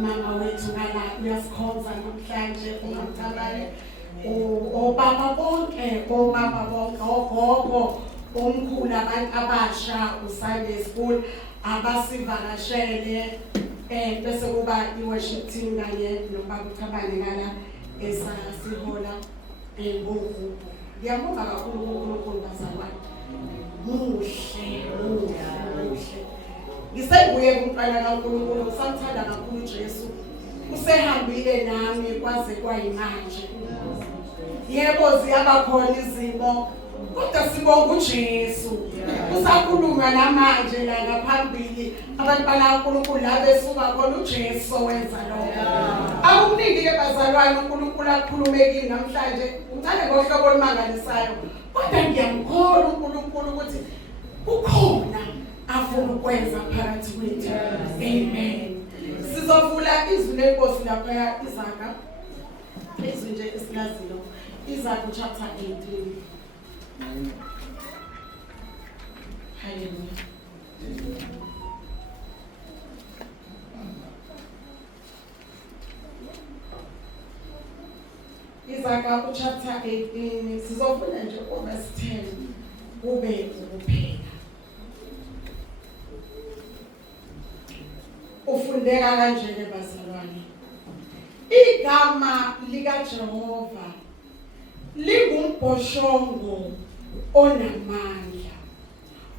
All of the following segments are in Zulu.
umama wethu ngala uyasikhonza namhlanje ungamthabane obaba bonke omama bonke ogogo omkhulu abantu abasha uSunday school abasivakashele bese kuba i-worship team kanye nobaba uThabane ngala esasihola ngoku ngiyabonga kakhulu uNkulunkulu bazalwane muhle ngisenguye kumntwana kaNkulunkulu ngisamthanda kakhulu uJesu usehambile nami kwaze kwayimanje yebo ziyabakhona izimo kodwa sibonga uJesu usakhuluma namanje la ngaphambili abantu bakaNkulunkulu la besuka khona uJesu wenza lokho akukuningi ke bazalwane uNkulunkulu akhulume kini namhlanje ngicela ngohlobo olumangalisayo kodwa ngiyamkholwa uNkulunkulu ukuthi kukhona afuna ukwenza phakathi kwethu amen sizovula izwi lenkosi lapha Izaga izwi nje esilaziyo Izaga chapter 18 Hallelujah. Izaga chapter 18 sizofunda nje verse 10 kube ukuphela. Ufundeka kanje ke bazalwane. Igama lika Jehova lingumbhoshongo onamandla.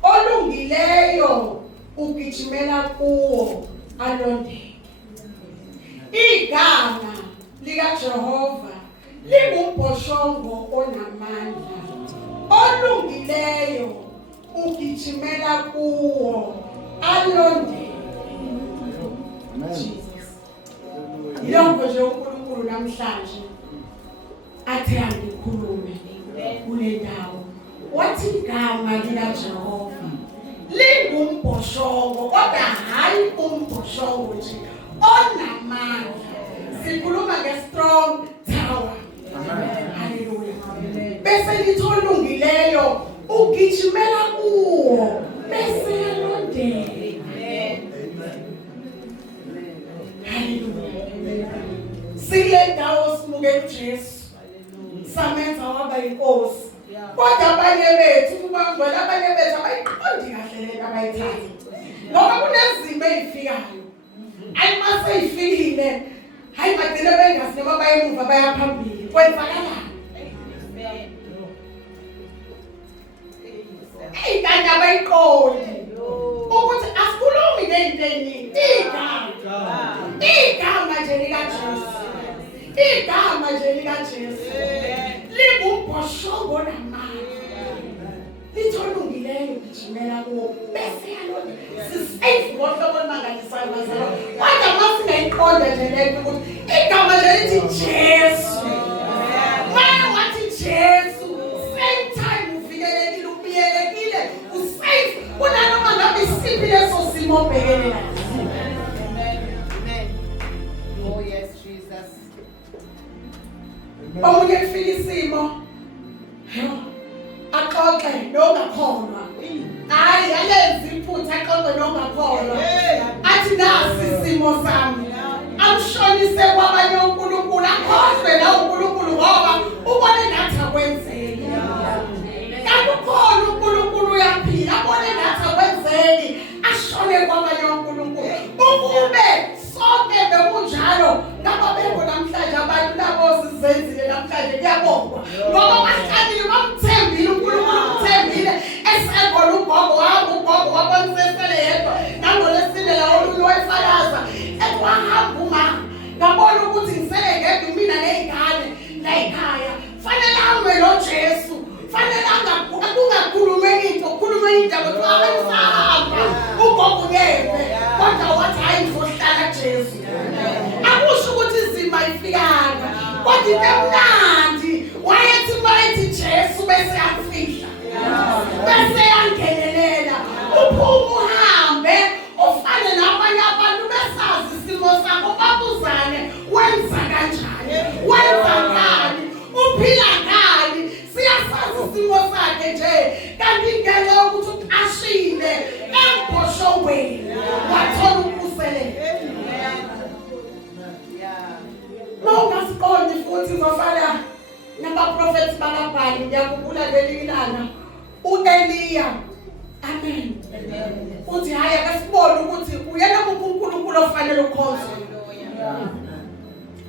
Olungileyo ugijimela kuwo alondeke. Igama lika Jehova lingumbhoshongo onamandla. Olungileyo ugijimela kuwo alondeke. Jesus. Yonke nje uNkulunkulu namhlanje athe angikhulume kule ndawo. Wathi igama lika Jehova lingumbhoshongo kodwa hayi umbhoshongo nje onamandla. Sikhuluma nge-strong tower. Hallelujah. Bese litholungileyo ugijimela kuwo bese yalondeka. Sile ndawo simuke uJesu samenza waba inkosi kodwa abanye bethu kuba ngwela abanye bethu abayiqondi kahle lento abayithatha ngoba kunezimo ezifikayo ayimase ifikile hayi bagcina bengazi noma bayemuva bayaphambili kwenzakalani kanti abayiqondi ukuthi asikhulumi ngento eningi igama nje lika Jesu igama nje lika Jesu lingumbhoshongo namandla litholungileyo ugijimela kuwo bese yalondeka sisafe ngohlobo olumangalisayo bazalwane kodwa masingayiqonda nje lento ukuthi igama nje lithi Jesu manje wathi Jesu same time uvikelekile ubiyelekile usafe kunanoma ngabe isiphi leso simo obhekene naso. Omunye kufika isimo axoxe nongakholwa hayi alenza iphutha axoxe nongakholwa athi nasi isimo sami amshonise kwabanye uNkulunkulu akhohlwe la uNkulunkulu ngoba ubone ngathi akwenzeki kanti ukhona uNkulunkulu uyaphila abone ngathi akwenzeki ashone kwabanye uNkulunkulu ukube sonke bekunjalo ngababekho namhlanje abantu labo sizenzile namhlanje kuyabongwa ngoba bahlabile bamthembile uNkulunkulu umthembile esebona ugogo wabonisesele yedwa nangolesine la olunye wayifakaza ekwahamba uma ngabona ukuthi ngisele ngedwa mina nezingane la ekhaya fanele ahambe noJesu fanele kungakhulumeki into khuluma indaba ukuthi abasahamba ugogo ngeke kodwa wathi hayi ngizohlala kuJesu akusho ukuthi izima ifikanga kodwa into emnandi wayethi mayithi Jesu bese yafihla bese yangenelela uphume uhambe ufane nabanye abantu besazi isimo sakho babuzane wenza kanjani wenzakani uphila ngani siyasazi isimo sakhe nje kanti ngeke ukuthi uqashile embhoshongweni wathola ukhuseleko futhi ngofana nabaprofeti bakaBhali ngiyakhumbula leli ilanga uEliya. Amen. Uthi hayi akasibone ukuthi uyena uNkulunkulu ofanele ukhonzwe.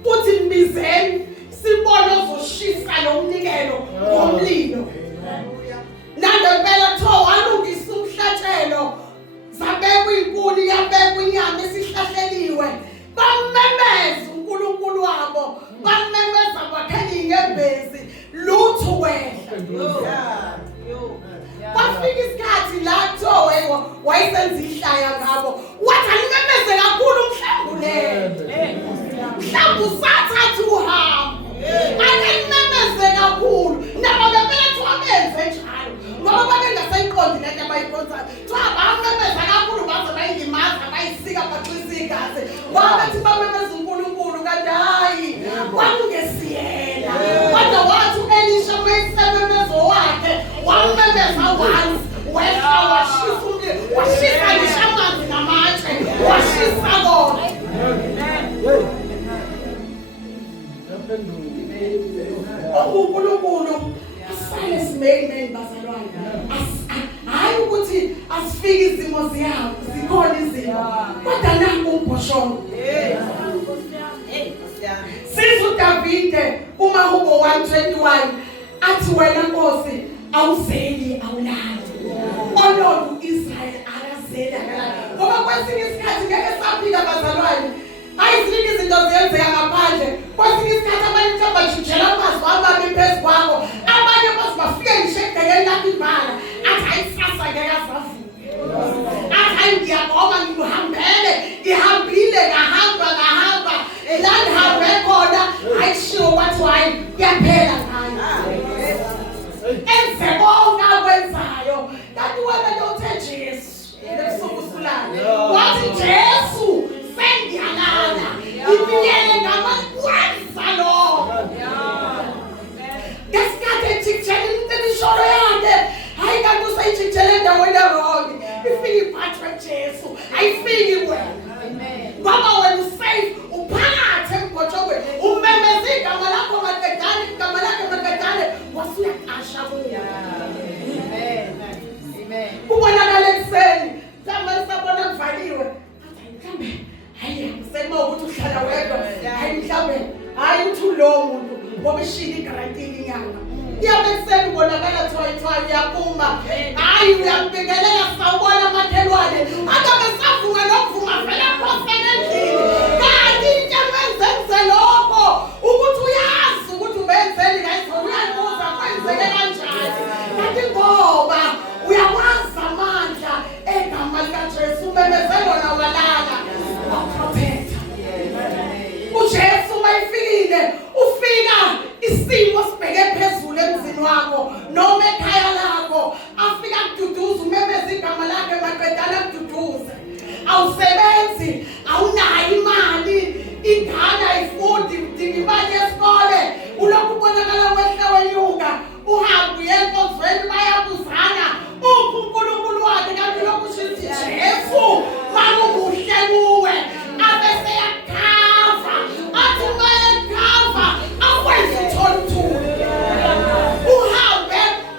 Uthi mbizeni sibone ozoshisa lo mnikelo ngomlilo. Nangempela kuthiwa walungisa umhlatshelo zabekwa inkuni yabekwa inyama esihlahleliwe. Bamemeza uNkulunkulu wabo, bamemeza kwakhela ngembezi lutho wehla. Kwafika isikhathi la kuthiwa wayesenza ihlaya ngabo. Wathi animemeze kakhulu mhlambulele. Mhlawumbe usathatha uhambo. Animemeze kakhulu. Nabo ngempela kuthiwa benze njalo. Ngoba babengasayiqondi lento abayikhonzayo. Kuthiwa bamemeza kakhulu baze bayilimaza bayisika baxisa igazi. Ngoba bethi bamemeza uNkulunkulu kanti hayi kwakungesiyena. Kodwa wathi uElisha mayesebemezo wakhe wamemeza once wehla washisa umlilo washisa ngisho amanzi namatshe washisa kona. uNkulunkulu asale simeyimeni bazalwane. Hayi ukuthi asifike izimo ziyawo zikhona izimo kodwa nangu umbhoshongo. Siza uDavide kuMahubo 1:21 athi wena Nkosi awuzeli awulali. Ololu Israel akazeli akalali. Ngoba kwesinye isikhathi ngeke saphika bazalwane. Hayi izinto izinto ziyenzeka ngaphandle. Kwesinye isikhathi abanye bajujela phansi ababe phezu kwakho. Abanye bafike ngisho egcekeni lapho ibhala. Athi ayisasa ngeke asavuke. Athi ngiyabonga ngihambele ngihambile ngahamba. La ngihambe khona ayishiwo kwathi hayi kuyaphela ngani. Enze konke akwenzayo. Kanti wena yothe Jesu lebusukulana. Wathi Jesu sengiyalala. Ibiyele ngamakwenza lokho. Ngesikhathi ejikjela imisholo yakhe. Hayi kanti usayijikjela endaweni wrong. Ifike iphathwe Jesu. Ayifiki wena. Ngoba wena usafe uphakathi embhotshongweni umemeza igama lakho maqedane igama lakhe maqedane wasuyaqasha kuye. Amen. Ubonakala ekseni mhlawumbe sabona kuvaliwe mhlawumbe hayi sema ukuthi uhlala wedwa hayi mhlawumbe hayi uthi lo muntu ngoba ishila igarantini inyanga iyabe ekseni ubonakala thwayi yaphuma hayi uyambikelela sawubona makhelwane akabe savuka nokuvuma vele phosene endlini kanti into emenze lokho ukuthi uyazi ukuthi ubenzeni kayizo uyayibuza kwenzeke kanjani kanti ngoba uyakwazi amandla egama likaJesu umemezelo nawalala waprotecta. uJesu mayifikile ufika isimo sibheke phezulu emzini wakho noma ekhaya lakho afika kududuza umemeza igama lakhe maqedana kududuza. Awusebenzi awunayo imali ingane ayifundi udinga imali yesikole ulokhu ubonakala wehla wenyuka uhambe uye enkonzweni bayabuzana uphi uNkulunkulu wakhe kanti lokhu ushithi Jesu makumuhle kuwe abese yakhava athi mayekhava akwenza uthola uthula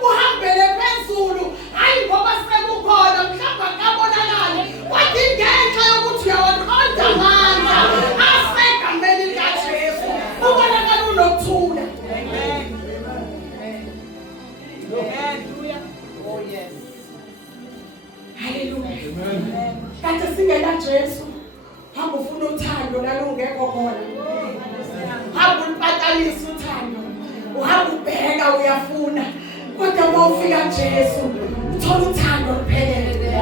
uhambele phezulu hayi ngoba sekukhona mhlawumbe akabonakali kodwa ingenxa yokuthi uyawaqonda amandla asegameni likaJesu ubonakala unokuthula. Hallelujah. Kanti singena Jesu hamba ufuna uthando lalungekho khona. Hamba ulipatalisa uthando. Uhamba ubheka uyafuna. Kodwa mawufika Jesu uthola uthando luphelele.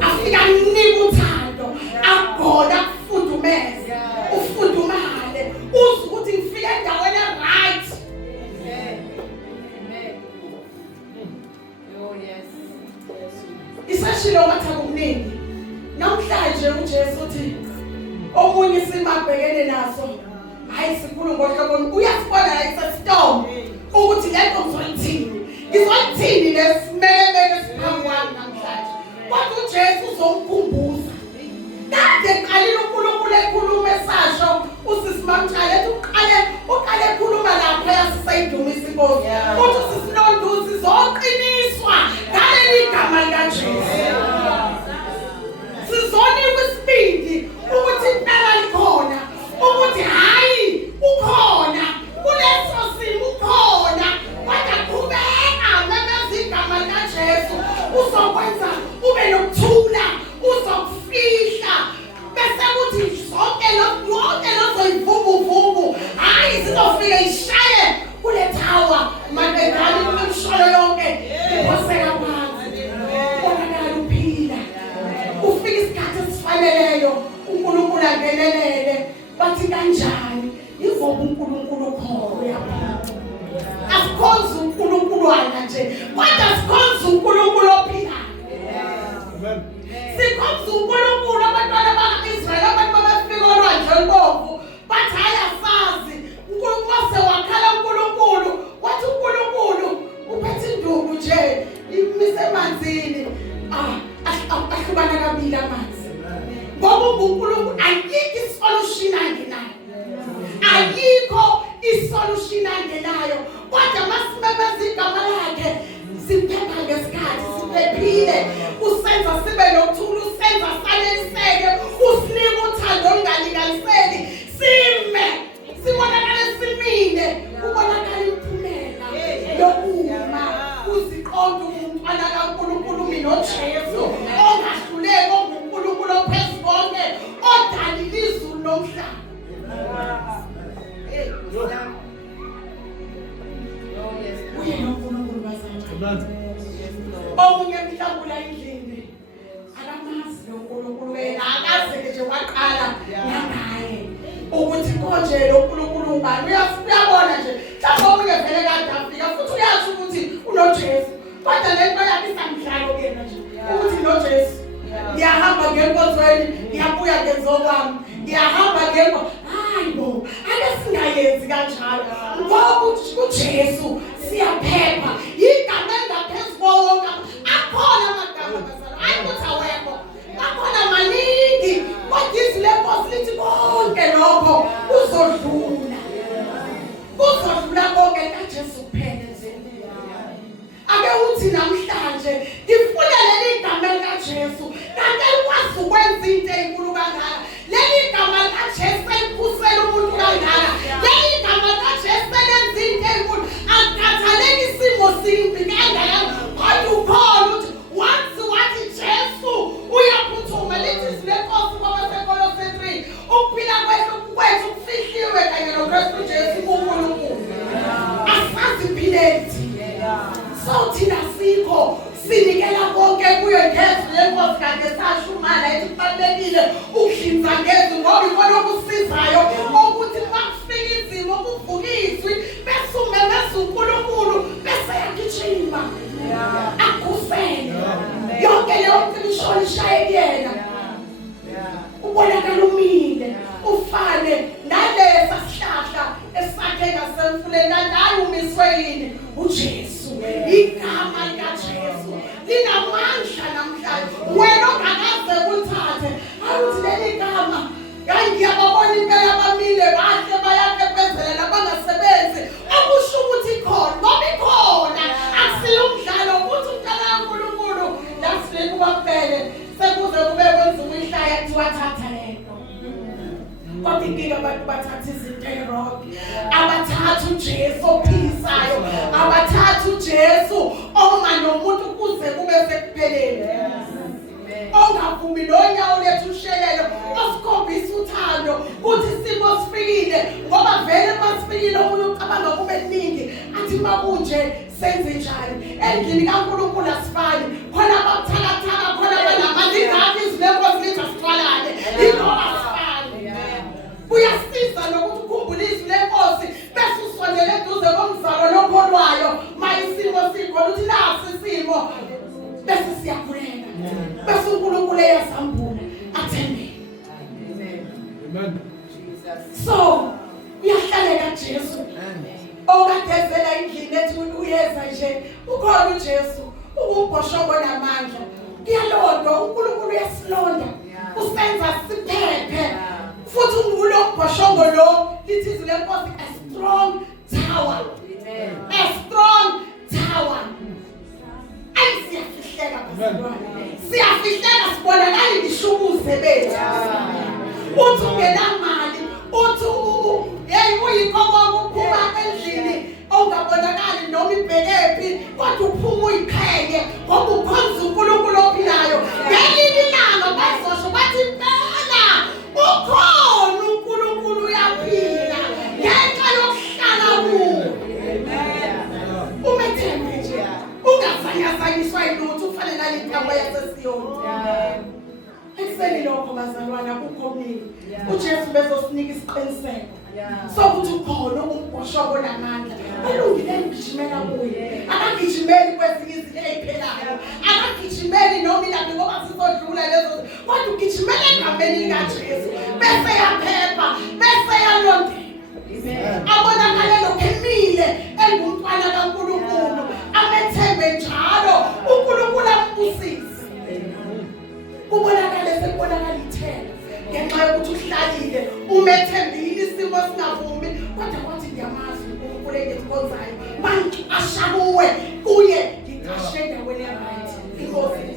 Afika kunika uthando akubona kufudumeze. Ufudumale uze ukuthi ngifike endaweni right. Isashilo mathaku kuningi namhlanje uJesu uthi omunye simabhekene naso hayi sikhulu ngohlobo uyasibona la isestorm ukuthi lento ngizoyithini lesimele lesiphambi kwami namhlanje kodwa uJesu uzomkhumbuza kade qalile uNkulunkulu ekhuluma esasho usisimamtshale ethi uqale bambulele bathi kanjani yizoba uNkulunkulu khona uyapha asikhonza uNkulunkuluwana nje kodwa asikhonza uNkulunkulu ophilayo amen sikhonza uNkulunkulu abantwana bakaIsrayeli abantu babafika olwandle olubomvu bathi ayasazi uNkulunkulu wase wakhala uNkulunkulu wathi uNkulunkulu uphethe induku nje imise emanzini ahlubana kabili amanzi ngoba uNkulunkulu ayikho isolution angenayo ayikho isolution angenayo kodwa masimemeza igama lakhe siphepha ngesikhathi siphephile usenza sibe nokuthula usenza saneliseke usinika uthando olungalingaliseki sime sibonakale simine ubonakala imphumela yokuma uziqonda umntwana kaNkulunkulu mina uJesu ongahluleki onguNkulunkulu ophezulu konke odalile izulu nomhlaba uyena uNkulunkulu bazalwane omunye mhlawumbe endlini akamazi uNkulunkulu wena akaze nje waqala nangaye ukuthi konje lo uNkulunkulu ubani uyabona nje mhlawumbe omunye vele kade afika futhi uyazi ukuthi unoJesu kodwa lento yakhe isamdlalo kena nje ukuthi noJesu ngiyahamba ngenkozweni ngiyabuya ngezokwami ngiyahamba ngemva hayibo ake singayenzi kanjalo ngoba uJesu siyaphepha igama engaphezulu wonke akhona amagama bazalwane ayikuthi awekho akhona maningi kodwa izwi lenkosi lithi konke lokho kuzodlula konke kaJesu kuphela nje ake uthi namhlanje ngifuna leli gama likaJesu kanti likwazi ukwenza into enkulu kangaka leli gama likaJesu eliphusela umuntu kangaka leli gama likaJesu lenza into enkulu akukhathaleki isimo simbi kangaka kodwa ukhona ukuthi once wathi Jesu uyaphuthuma lithi izwi lenkosi kwabaseKolose 3 ukuphila kwethu kufihliwe kanye noKristu Jesu kuNkulunkulu asaziphilele so thina sikho sinikela konke kuyo ngezwi lenkosi kade sashumala ethi kubalekile ukuhlinza ngezwi ngoba ikona okusizayo ukuthi makufika izimo kuvuka izwi bese umemeza uNkulunkulu bese yagijima akusele yonke leyo mpilo ishaye yena ubonakala umile ufane nalesa sihlahla esakhe ngasemfuleni nayo umiswe yini uJesu igama likaJesu linamandla namhlanje wena ongakaze uthathe awuthi leli gama ngiyababona impela abamile bahle bayaphephezelela bangasebenzi okusho ukuthi khona ngoba ikhona akusiyo umdlalo ukuthi umntana kaNkulunkulu lasifika kubaphele sekuze kube kwenziwa ihlaya kuthiwa thatha lento kodwa inkinga abantu bathatha izinto erock abathatha uJesu ophilisayo abathatha uJesu oma nomuntu kuze kube sekuphelele ongavumi nonyawo lethu ushelelo osikhombisa uthando kuthi isimo sifikile ngoba vele masifikile umuntu ucabanga kube kuningi athi makunje senze njani endlini kaNkulunkulu asifani khona abathakathaka khona abanamandla ingakho izwi lenkosi lithi asithwalane yingoba asifani kuyasiza nokuthi ukhumbule izwi lenkosi bese usondele eduze komzalo lokholwayo mayisimo sikhona uthi nasi isimo bese siyakhuleka bese uNkulunkulu eyazambula athembe amen so uyahlaleka Jesu okadezela endlini ethi uyeza nje ukhona uJesu ukubhoshongo namandla kuyalonda uNkulunkulu uyasilonda usenza siphephe futhi ungulo mbhoshongo lo lithi izwi lenkosi a strong tower a strong tower siyafihleka bazalwane siyafihleka sibonakala ngishukuze bethu uthi ungenamali uthi uyikho ukuphuma endlini ongabonakali noma ibhekephi kodwa uphuma uyiqhenye ngoba ukhonza uNkulunkulu ophilayo ngelinye ilanga bazosho bathi impela ukhona uNkulunkulu uyaphila ngenxa yokuhlala kuwo umethembe nje ungazanyazanyiswa yilutho ufanele naliphambo yasesiyoni ekseni lokho bazalwana akukho kuningi. uJesu bezosinika isiqiniseko sokuthi ukhona umbhoshobo namandla. Kulungile ukugijimela kuye. Akagijimeli kwezinye izinto eziphelayo. Akagijimeli noma ilaphi ngoba sizodlula lezo. Kodwa ugijimela egameni likaJesu. Bese yaphepha, bese yalondeka. Abonakale lokho emile engumntwana kaNkulunkulu. Amethembe njalo uNkulunkulu ambusise. Kubonakale sekubonakala ithemba. Ngenxa yokuthi uhlalile umethembile isimo singavumi kodwa kwathi ngiyamazi uNkulunkulu engikhonzayo manje ashakuwe kuye ngicashe endaweni right inkosi